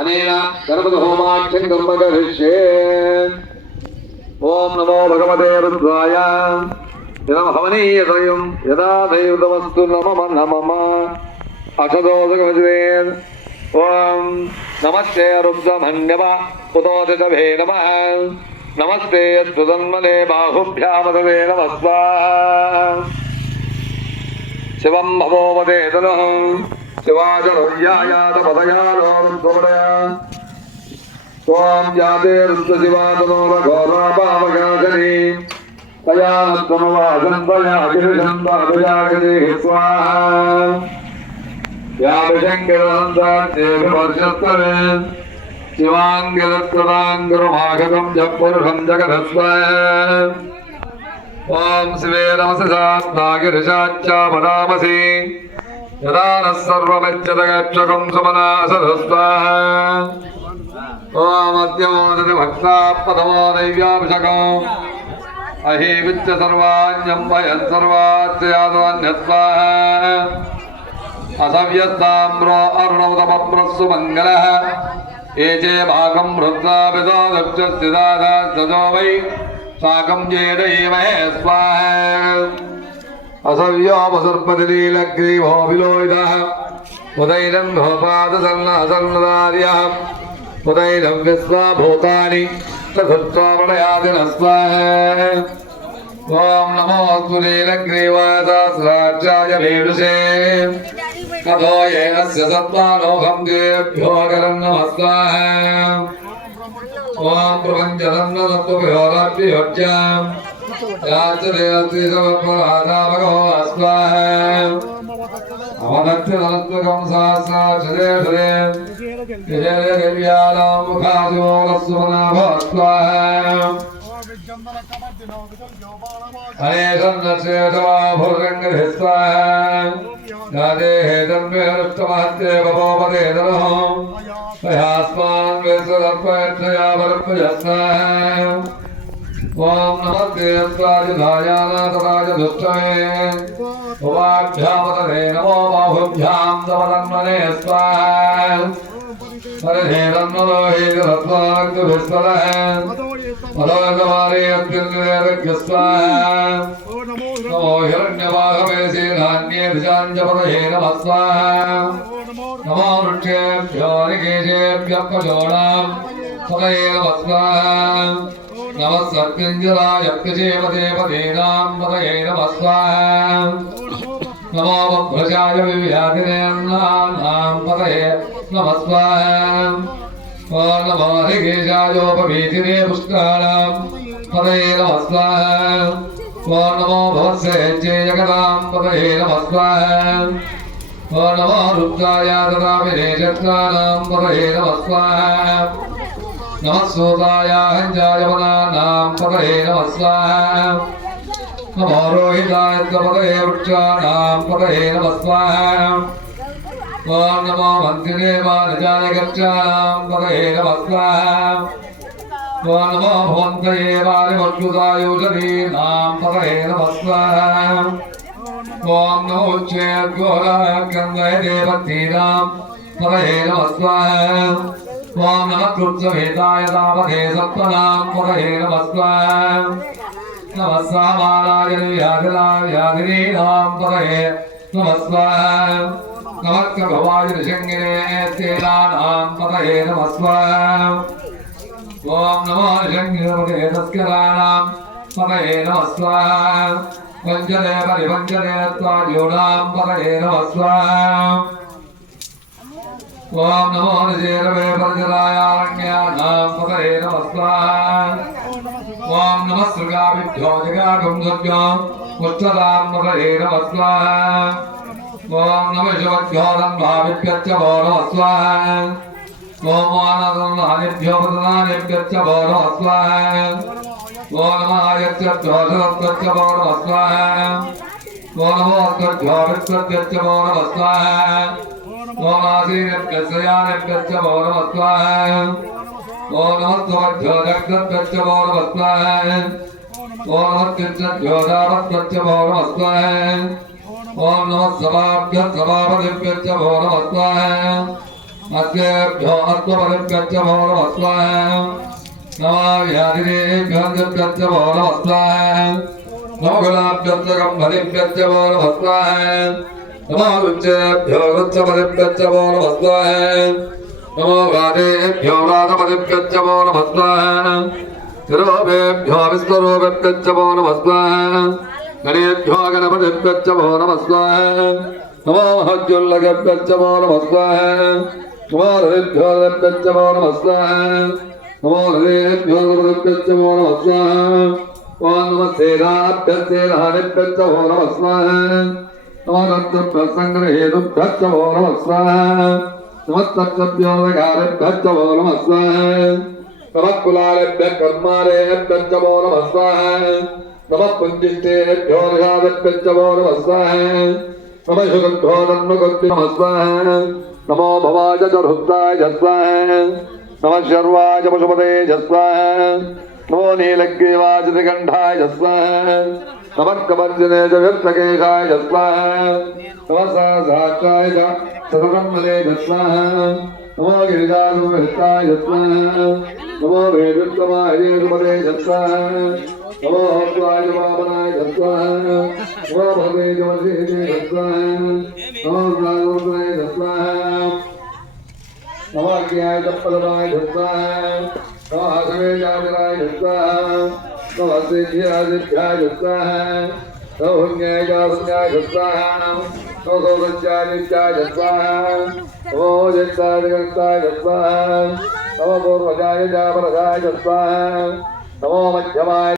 अनेन गणपति होमाख्यं कर्म करिष्ये। ओम नमो भगवते रुद्राय इदं हवनीयतयं यदा दैवतमस्तु नमः नमः अक्षदोषकवज्रेन ओम नमस्ते रुद्रमन्यव उतोदितभे नमः नमस्ते यद्वदन्मने बाहुभ्यामदवे नमः शिवं भवोमते तनः शिवाजनोय्यायात पदयानो रुद्रमणया त्वां जाते रुद्रशिवातनोरघोरापावकाशनी तया त्वमवासन्तया गिरिशन्तादयागते स्वाहा याभिषङ्गिरसन्ताद्येभिवर्षस्तवे शिवाङ्गिरत्कृताङ्गुरुमागतं जपुरुषं जगदस्वाहा ओम शिवे नमस्तागिरिशाच्चापदामसि यदा नः सर्वमिच्छतगक्षकं सुमनासदस्वाहा ओम अद्यमोदति भक्तापदमो दैव्याभिषकम् अहीविच्च सर्वाण्यं वयं सर्वाच्चयादवन्यस्वाहा असव्यस्ताम्रो अरुणोदमप्रस्सु मङ्गलः एचे भागं रुद्राभितो दक्षस्थिदाधास्तजो वै साकं जेडयेमहे स्वाहा असव्योपसर्पतिलीलग्रीवो विलोहितः उदैरं भवपादसन्नसन्नदार्यः उदैरं विश्वाभूतानि तथुत्वामणयादिनः स्वाहा ओम नमो कुलीलग्रीवाय सहस्राक्षाय भेषजे कथो येनस्य सत्त्वानोऽहं देभ्यो करं नमः स्वाहा ओम प्रपञ्चधन्वतत्त्वभ्योराभ्योज्यां याचते समर्पणादाभगो स्वाहा अवदत्यनत्वकं सहस्राक्षरे विजयदेव्यानां मुखादिमोलस्वनाभो स्वाहा हरे सन्नश्रेष्ठवा भुर्रङ्गधे स्वाहा यादे हेतन्मे अनुष्टमहत्ये बभोपदे नमः मयास्मान् वेश्वदर्पयत्रया वर्पय स्वाहा ओम नमस्ते अस्वादिधायानाथराज दुष्टमे उवाभ्यामतरे नमो बाहुभ्यां दमदन्मने स्वाहा हरे रत्नलोहितरत्नाङ्गभिस्वरः मदोगमारे अत्युन्नतस्य स्वाहा नमो हिरण्यवाहवेशे नान्येभिजाञ्जपदये नमः स्वाहा नमो वृक्षेभ्यो निकेशेभ्यः पशूनां पदये नमः स्वाहा नमः सत्यञ्जलाय प्रजेपदेवदेनां पदये नमः स्वाहा नमो बभ्रजाय विव्याधिनेन्नानां पदये नमः स्वाहा ओम नमो हरिकेशायोपवीतिने पुष्कराणां पदये नमः स्वाहा ओम नमो भवत्सेज्ये जगदां पदये नमः स्वाहा ओम नमो रुद्राय ददामिनेशत्राणां पदये नमः स्वाहा नमः सूताय हञ्जाय वनानां पदये नमः स्वाहा नमो रोहिताय पदये वृक्षाणां पदये नमः स्वाहा ओम नमो मन्त्रिणे वानजाय गच्छानां पदये नमः स्वाहा ओम नमो भवन्तये वारिमद्भुतायुषधीनां पदये नमः स्वाहा ओम नमो उच्चैर्घोराय गन्धये देवतीनां पदये नमः स्वाहा ओम नमः कृत्समेताय तावधे सत्त्वनां पदये नमः स्वाहा नमः सामानाय व्याधिनीनां पदये नमः स्वाहा नमः भवाय ऋषङ्गिने तेनानां पदये नमः स्वाहा ओम नमो ऋषङ्गिने तस्कराणां पदये नमः स्वाहा वञ्चने परिवञ्चने त्वायोनां पदये नमः स्वाहा ओम नमो ऋषेरवे परिजरायारण्यानां पदये नमः स्वाहा ओम नमः सृगाभिभ्यो जगागुंसभ्यो उच्चतां पदये नमः स्वाहा ओम नमः शिवभ्योदं भाविभ्यश्च भो नमः स्वाहा ओम आनन्दनादिभ्यो प्रदानेभ्यश्च भो नमः स्वाहा ओम नमः आयच्छद्भ्योऽसरत्वश्च भो नमः स्वाहा ओम नमो अस्मभ्यो विश्वभ्यश्च भो नमः स्वाहा ओम आसीनेभ्यश्च यानेभ्यश्च भो नमः स्वाहा ओम नमः त्वभ्यो दक्षभ्यश्च भो नमः स्वाहा ओम नमः किञ्चभ्यो दावद्भ्यश्च भो नमः स्वाहा ओम नमः सभाभ्यः सभापतिभ्यश्च भो नमः स्वाहा अस्येभ्यो अस्त्वपदिभ्यश्च वो नमः स्वाहा नमो व्याधिरेभ्यो दिभ्यश्च वो नमः स्वाहा नमो गुलाभ्यश्च गम्भीभ्यश्च वो नमः स्वाहा नमो रुचेभ्यो रुचपदिभ्यश्च वो नमः स्वाहा नमो वादेभ्यो वादपदिभ्यश्च वो नमः स्वाहा शिरोभेभ्यो विश्वरूपेभ्यश्च वो नमः स्वाहा गणेभ्यो गणपतिभ्यश्च वो नमः स्वाहा नमो महद्युल्लकेभ्यश्च वो नमः स्वाहा नमो हरिभ्यो हरिभ्यश्च वो नमः स्वाहा नमो हरेभ्यो हरिभ्यश्च वो नमः स्वाहा ॐ नमः सेनाभ्यश्च सेनानिभ्यश्च वो नमः स्वाहा नमो दत्तप्रसङ्ग्रहेतुभ्यश्च वो नमः स्वाहा नमः तत्सभ्योदकारेभ्यश्च वो नमः स्वाहा नमः कुलालेभ्यः कर्मालेभ्यश्च वो नमः स्वाहा नमः पुञ्जिष्टेभ्यो ऋषादेभ्यश्च वो नमः स्वाहा नमः शुभभ्यो नन्मगुभ्यो नमः स्वाहा नमो भवाय च रुद्राय च स्वाहा नमः शर्वाय च पशुपते च स्वाहा नमो नीलग्रीवाय च त्रिकण्ठाय च स्वाहा नमः कमर्दिने च विप्तकेशाय च स्वाहा नमः सहस्राक्षाय च सततन्मले च स्वाहा नमो गिरिजानुहृताय च स्वाहा नमो वेदुत्तमाय सुमते च स्वाहा नमो हस्वाय च वामनाय च स्वाहा नमो भगवे च वशीते च स्वाहा नमो सागोदराय च स्वाहा नमो अज्ञाय च पदमाय च स्वाहा नमो हसवे जातिराय च स्वाहा नमो सिद्ध्यादिभ्याय च स्वाहा नमो हुन्याय च हुन्याय च स्वाहा नमो सौरज्यादित्याय च स्वाहा नमो जगत्ताय च स्वाहा नमो पूर्वजाय च परजाय च स्वाहा नमो मध्यमाय